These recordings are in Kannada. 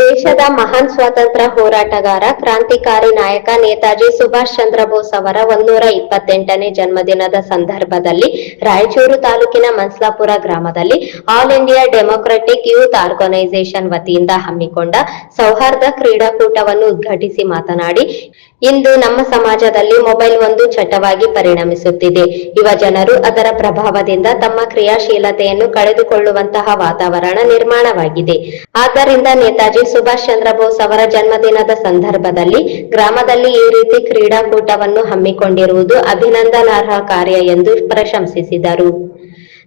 ದೇಶದ ಮಹಾನ್ ಸ್ವಾತಂತ್ರ್ಯ ಹೋರಾಟಗಾರ, ಕ್ರಾಂತಿಕಾರಿ ನಾಯಕ ನೇತಾಜಿ ಸುಭಾಷ್ ಚಂದ್ರ ಬೋಸ್ ಅವರ ಒಂದೂರ ಇಪ್ಪತ್ತೆಂಟನೇ ಜನ್ಮದಿನದ ಸಂದರ್ಭದಲ್ಲಿ ರಾಯಚೂರು ತಾಲೂಕಿನ ಮನ್ಸ್ಲಾಪುರ ಗ್ರಾಮದಲ್ಲಿ all India democratic youth organisation ವತಿಯಿಂದ ಹಮ್ಮಿಕೊಂಡ ಸೌಹಾರ್ದ ಕ್ರೀಡಾಕೂಟವನ್ನು ಉದ್ಘಾಟಿಸಿ ಮಾತನಾಡಿ, ಇಂದು ನಮ್ಮ ಸಮಾಜದಲ್ಲಿ ಮೊಬೈಲ್ ಒಂದು ಚಟವಾಗಿ ಪರಿಣಮಿಸುತ್ತಿದೆ. ಯುವ ಜನರು ಅದರ ಪ್ರಭಾವದಿಂದ ತಮ್ಮ ಕ್ರಿಯಾಶೀಲತೆಯನ್ನು ಕಳೆದುಕೊಳ್ಳುವಂತಹ ವಾತಾವರಣ ನಿರ್ಮಾಣವಾಗಿದೆ. ಆದ್ದರಿಂದ ನೇತಾಜಿ ಸುಭಾಷ್ ಚಂದ್ರ ಬೋಸ್ ಅವರ ಜನ್ಮದಿನದ ಸಂದರ್ಭದಲ್ಲಿ ಗ್ರಾಮದಲ್ಲಿ ಈ ರೀತಿ ಕ್ರೀಡಾಕೂಟವನ್ನು ಹಮ್ಮಿಕೊಂಡಿರುವುದು ಅಭಿನಂದನಾರ್ಹ ಕಾರ್ಯ ಎಂದು ಪ್ರಶಂಸಿಸಿದರು.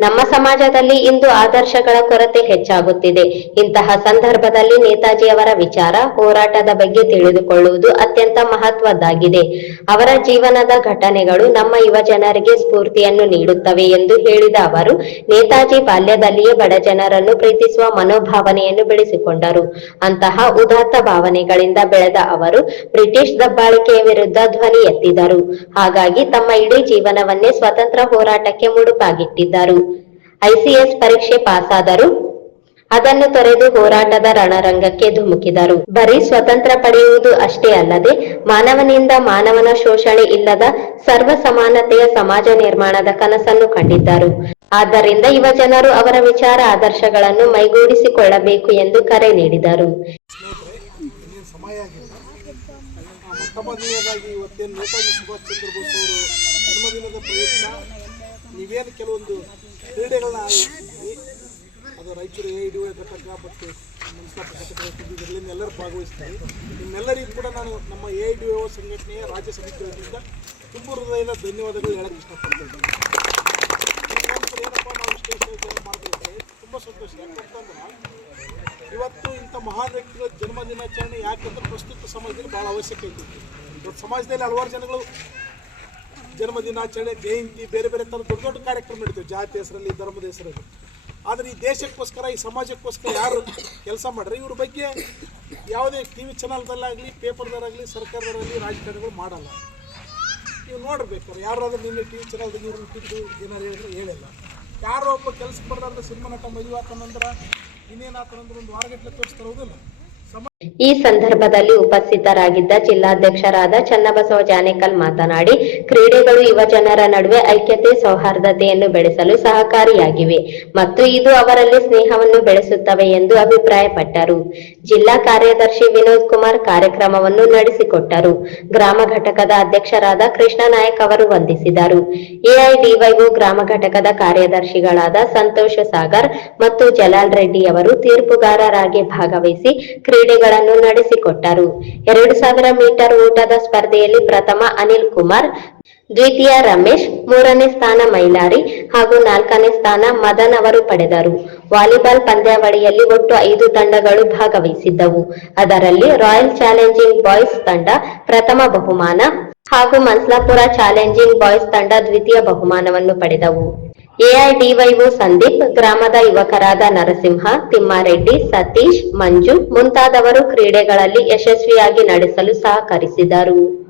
ನಮ್ಮ ಸಮಾಜದಲ್ಲಿ ಇಂದು ಆದರ್ಶಗಳ ಕೊರತೆ ಹೆಚ್ಚಾಗುತ್ತಿದೆ. ಇಂತಹ ಸಂದರ್ಭದಲ್ಲಿ ನೇತಾಜಿಯವರ ವಿಚಾರ ಹೋರಾಟದ ಬಗ್ಗೆ ತಿಳಿದುಕೊಳ್ಳುವುದು ಅತ್ಯಂತ ಮಹತ್ವದ್ದಾಗಿದೆ. ಅವರ ಜೀವನದ ಘಟನೆಗಳು ನಮ್ಮ ಯುವ ಜನರಿಗೆ ಸ್ಫೂರ್ತಿಯನ್ನು ನೀಡುತ್ತವೆ ಎಂದು ಹೇಳಿದ ಅವರು, ನೇತಾಜಿ ಬಾಲ್ಯದಲ್ಲಿಯೇ ಬಡ ಜನರನ್ನು ಪ್ರೀತಿಸುವ ಮನೋಭಾವನೆಯನ್ನು ಬೆಳೆಸಿಕೊಂಡರು. ಅಂತಹ ಉದಾತ್ತ ಭಾವನೆಗಳಿಂದ ಬೆಳೆದ ಅವರು ಬ್ರಿಟಿಷ್ ದಬ್ಬಾಳಿಕೆಯ ವಿರುದ್ಧ ಧ್ವನಿ ಎತ್ತಿದರು. ಹಾಗಾಗಿ ತಮ್ಮ ಇಡೀ ಜೀವನವನ್ನೇ ಸ್ವತಂತ್ರ ಹೋರಾಟಕ್ಕೆ ಮುಡುಪಾಗಿಟ್ಟಿದ್ದರು. ಐಸಿಎಸ್ ಪರೀಕ್ಷೆ ಪಾಸಾದರು. ಅದನ್ನು ತೊರೆದು ಹೋರಾಟದ ರಣರಂಗಕ್ಕೆ ಧುಮುಕಿದರು. ಬರೀ ಸ್ವತಂತ್ರ ಪಡೆಯುವುದು ಅಷ್ಟೇ ಅಲ್ಲದೆ, ಮಾನವನಿಂದ ಮಾನವನ ಶೋಷಣೆ ಇಲ್ಲದ ಸರ್ವ ಸಮಾನತೆಯ ಸಮಾಜ ನಿರ್ಮಾಣದ ಕನಸನ್ನು ಕಂಡಿದ್ದರು. ಆದ್ದರಿಂದ ಯುವ ಜನರು ಅವರ ವಿಚಾರ ಆದರ್ಶಗಳನ್ನು ಮೈಗೂಡಿಸಿಕೊಳ್ಳಬೇಕು ಎಂದು ಕರೆ ನೀಡಿದರು. ನೀವೇನು ಕೆಲವೊಂದು ಕ್ರೀಡೆಗಳನ್ನ ಅದು ರಾಯಚೂರು ಎ ಡಿ ಘಟಕ ಮತ್ತು ಮುನ್ಸಿಪಾಲ್ ಎಲ್ಲರೂ ಭಾಗವಹಿಸ್ತಾರೆ. ನಿಮ್ಮೆಲ್ಲರಿಗೂ ಕೂಡ ನಾನು ನಮ್ಮ ಎ ಡಿ ಒ ಸಂಘಟನೆಯ ರಾಜ್ಯ ಸಮಿತಿ ವತಿಯಿಂದ ತುಂಬ ಹೃದಯದ ಧನ್ಯವಾದಗಳು ಹೇಳಕ್ಕೆ ಇಷ್ಟಪಡ್ತೀನಿ ಏನಪ್ಪ ನಾವು ವಿಶ್ಲೇಷಣೆ ಮಾಡಬೇಕು ತುಂಬ ಸಂತೋಷ. ಯಾಕಂತಂದ್ರೆ ಇವತ್ತು ಇಂಥ ಮಹಾನ್ ವ್ಯಕ್ತಿಗಳ ಜನ್ಮ ದಿನಾಚರಣೆ ಯಾಕಂದ್ರೆ ಪ್ರಸ್ತುತ ಸಮಾಜದಲ್ಲಿ ಭಾಳ ಅವಶ್ಯಕ ಐತಿ ಇವತ್ತು ಸಮಾಜದಲ್ಲಿ ಹಲವಾರು ಜನಗಳು ಜನ್ಮ ದಿನಾಚರಣೆ ಜಯಂತಿ, ಬೇರೆ ಬೇರೆ ಥರ ದೊಡ್ಡ ದೊಡ್ಡ ಕಾರ್ಯಕ್ರಮ ನಡೀತೇವೆ. ಜಾತಿ ಹೆಸರಲ್ಲಿ, ಧರ್ಮದ ಹೆಸರಲ್ಲಿ. ಆದರೆ ಈ ದೇಶಕ್ಕೋಸ್ಕರ, ಈ ಸಮಾಜಕ್ಕೋಸ್ಕರ ಯಾರು ಕೆಲಸ ಮಾಡ್ರೆ ಇವ್ರ ಬಗ್ಗೆ ಯಾವುದೇ ಟಿ ವಿ ಚಾನಲ್ದಲ್ಲಾಗಲಿ ಪೇಪರ್ದಾರಾಗಲಿ ಸರ್ಕಾರದಲ್ಲಾಗಲಿ ರಾಜಕಾರಣಿಗಳು ಮಾಡಲ್ಲ. ನೀವು ನೋಡ್ಬೇಕಾರೆ ಯಾರಾದರೂ ನಿನ್ನೆ ಟಿ ವಿ ಚಾನಲ್ದಾಗ ಇವ್ರನ್ನ ಹುಟ್ಟಿದ್ದು ಏನಾರು ಹೇಳಿದ್ರೆ ಹೇಳಿಲ್ಲ. ಯಾರೋ ಒಬ್ಬ ಕೆಲಸ ಬರ್ದಂದ್ರೆ ಸಿನಿಮಾ ನಟ ಮದುವೆ ಆತನಂದ್ರೆ ಇನ್ನೇನು ಆತನಂದ್ರೆ ಒಂದು ವಾರಗಟ್ಟಲೆ ತೋರಿಸ್ತಾರೆ, ಹೌದಿಲ್ಲ? ಸಮ ಈ ಸಂದರ್ಭದಲ್ಲಿ ಉಪಸ್ಥಿತರಾಗಿದ್ದ ಜಿಲ್ಲಾಧ್ಯಕ್ಷರಾದ ಚನ್ನಬಸವ ಜಾನೇಕಲ್ ಮಾತನಾಡಿ, ಕ್ರೀಡೆಗಳು ಯುವಜನರ ನಡುವೆ ಐಕ್ಯತೆ, ಸೌಹಾರ್ದತೆಯನ್ನು ಬೆಳೆಸಲು ಸಹಕಾರಿಯಾಗಿವೆ ಮತ್ತು ಇದು ಅವರಲ್ಲಿ ಸ್ನೇಹವನ್ನು ಬೆಳೆಸುತ್ತವೆ ಎಂದು ಅಭಿಪ್ರಾಯಪಟ್ಟರು. ಜಿಲ್ಲಾ ಕಾರ್ಯದರ್ಶಿ ವಿನೋದ್ ಕುಮಾರ್ ಕಾರ್ಯಕ್ರಮವನ್ನು ನಡೆಸಿಕೊಟ್ಟರು. ಗ್ರಾಮ ಘಟಕದ ಅಧ್ಯಕ್ಷರಾದ ಕೃಷ್ಣ ನಾಯಕ್ ಅವರು ವಂದಿಸಿದರು. ಎಐಡಿವೈಒ ಗ್ರಾಮ ಘಟಕದ ಕಾರ್ಯದರ್ಶಿಗಳಾದ ಸಂತೋಷ ಸಾಗರ್ ಮತ್ತು ಜಲಾಲ್ ರೆಡ್ಡಿ ಅವರು ತೀರ್ಪುಗಾರರಾಗಿ ಭಾಗವಹಿಸಿ ಕ್ರೀಡೆಗಳನ್ನು ನಡೆಸಿಕೊಟ್ಟರು. ಎರಡು ಸಾವಿರ ಮೀಟರ್ ಓಟದ ಸ್ಪರ್ಧೆಯಲ್ಲಿ ಪ್ರಥಮ ಅನಿಲ್ ಕುಮಾರ್, ದ್ವಿತೀಯ ರಮೇಶ್, ಮೂರನೇ ಸ್ಥಾನ ಮೈಲಾರಿ ಹಾಗೂ ನಾಲ್ಕನೇ ಸ್ಥಾನ ಮದನ್ ಅವರು ಪಡೆದರು. ವಾಲಿಬಾಲ್ ಪಂದ್ಯಾವಳಿಯಲ್ಲಿ ಒಟ್ಟು ಐದು ತಂಡಗಳು ಭಾಗವಹಿಸಿದ್ದವು. ಅದರಲ್ಲಿ ರಾಯಲ್ ಚಾಲೆಂಜಿಂಗ್ ಬಾಯ್ಸ್ ತಂಡ ಪ್ರಥಮ ಬಹುಮಾನ ಹಾಗೂ ಮನ್ಸ್ಲಾಪುರ ಚಾಲೆಂಜಿಂಗ್ ಬಾಯ್ಸ್ ತಂಡ ದ್ವಿತೀಯ ಬಹುಮಾನವನ್ನು ಪಡೆದವು. ಎಐಡಿವೈಒ ಸಂದೀಪ್ ಗ್ರಾಮದ ಯುವಕರಾದ ನರಸಿಂಹ ತಿಮ್ಮಾರೆಡ್ಡಿ ಸತೀಶ್ ಮಂಜು ಮುಂತಾದವರು ಕ್ರೀಡೆಗಳಲ್ಲಿ ಯಶಸ್ವಿಯಾಗಿ ನಡೆಸಲು ಸಹಕರಿಸಿದರು.